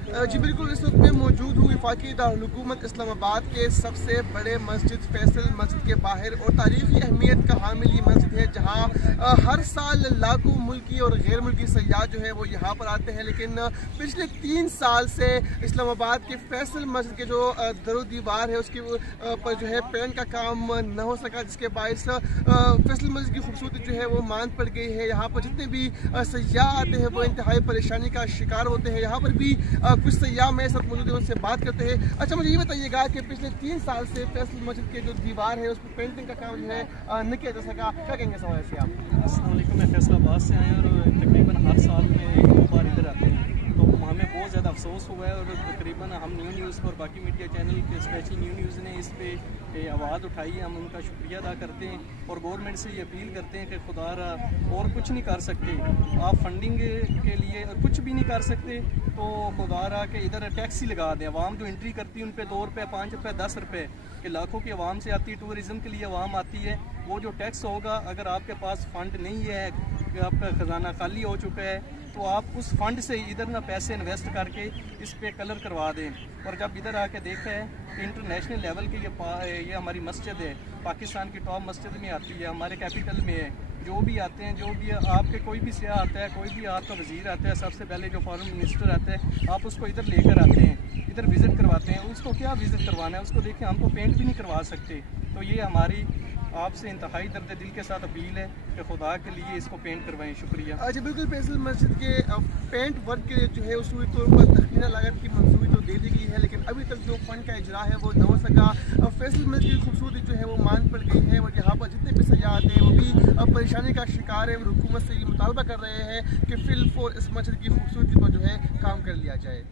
जी बिल्कुल, इस वक्त मैं मौजूद हूँ वफाकी दारुल-हुकूमत इस्लामाबाद के सबसे बड़े मस्जिद फैसल मस्जिद के बाहर, और तारीख़ी अहमियत का हामिल ये मस्जिद है जहाँ हर साल लाखों मुल्की और गैर मुल्की सयाह जो है वो यहाँ पर आते हैं। लेकिन पिछले 3 साल से इस्लामाबाद के फैसल मस्जिद के जो दरो दीवार है उसके पर जो है पेंट का काम न हो सका, जिसके बायस फैसल मस्जिद की खूबसूरती जो है वो मांद पड़ गई है। यहाँ पर जितने भी सयाह आते हैं वो इंतहाई परेशानी का शिकार होते हैं। यहाँ पर भी कुछ सयाह मेरे साथ मौजूद है, उनसे बात करते हैं। अच्छा, मुझे ये बताइएगा कि पिछले 3 साल से फैसल मस्जिद के जो दीवार है उस पर पेंटिंग का काम जो है न किया जा सका, क्या कहेंगे सवाल से आप? अस्सलाम वालेकुम, मैं फैसलाबाद से आए और तकरीबन हर साल में 1-2 बार इधर आते हैं, तो हमें बहुत ज़्यादा अफसोस हुआ है। और तकरीबन हम न्यू न्यूज़ और बाकी मीडिया चैनल के स्पेशली न्यू न्यूज़ ने इस पर आवाज़ उठाई है, हम उनका शुक्रिया अदा करते हैं और गवर्नमेंट से ये अपील करते हैं कि खुदा और कुछ नहीं कर सकते आप फंडिंग के लिए, और कुछ भी नहीं कर सकते तो खुदा के इधर टैक्स ही लगा दें। आवाम जो एंट्री करती है उन पर 2 रुपये, 5 रुपये, 10 रुपये कि लाखों की आवाम से आती है, टूरिज़म के लिए आवाम आती है, वो जो टैक्स होगा, अगर आपके पास फ़ंड नहीं है, आपका ख़जाना खाली हो चुका है, तो आप उस फंड से इधर ना पैसे इन्वेस्ट करके इस पे कलर करवा दें। और जब इधर आके देखा है कि इंटरनेशनल लेवल की ये हमारी मस्जिद है, पाकिस्तान की टॉप मस्जिद में आती है, हमारे कैपिटल में है। जो भी आते हैं, जो भी आपके कोई भी सियाह आता है, कोई भी आपका वज़ीर आता है, सबसे पहले जो फॉरेन मिनिस्टर आता है, आप उसको इधर लेकर आते हैं, इधर विज़िट करवाते हैं। उसको क्या विज़िट करवाना है, उसको देखें, हम तो पेंट भी नहीं करवा सकते। तो ये हमारी आपसे इंतहाई दर्द दिल के साथ अपील है कि खुदा के लिए इसको पेंट करवाएं। शुक्रिया। अच्छा, बिल्कुल, फैसल मस्जिद के पेंट वर्क के जो है उसूली तौर पर तखमीना लागत की मंजूरी तो दे दी गई है, लेकिन अभी तक जो फंड का इजरा है वो न हो सका। फैसल मस्जिद की खूबसूरती जो है वो मान पड़ गई है, और यहाँ पर जितने भी सयाह आते हैं वो भी परेशानी का शिकार है। और हुकूमत से ये मुतालबा कर रहे हैं कि फिल फॉर इस मस्जिद की खूबसूरती पर जो है काम कर लिया जाए।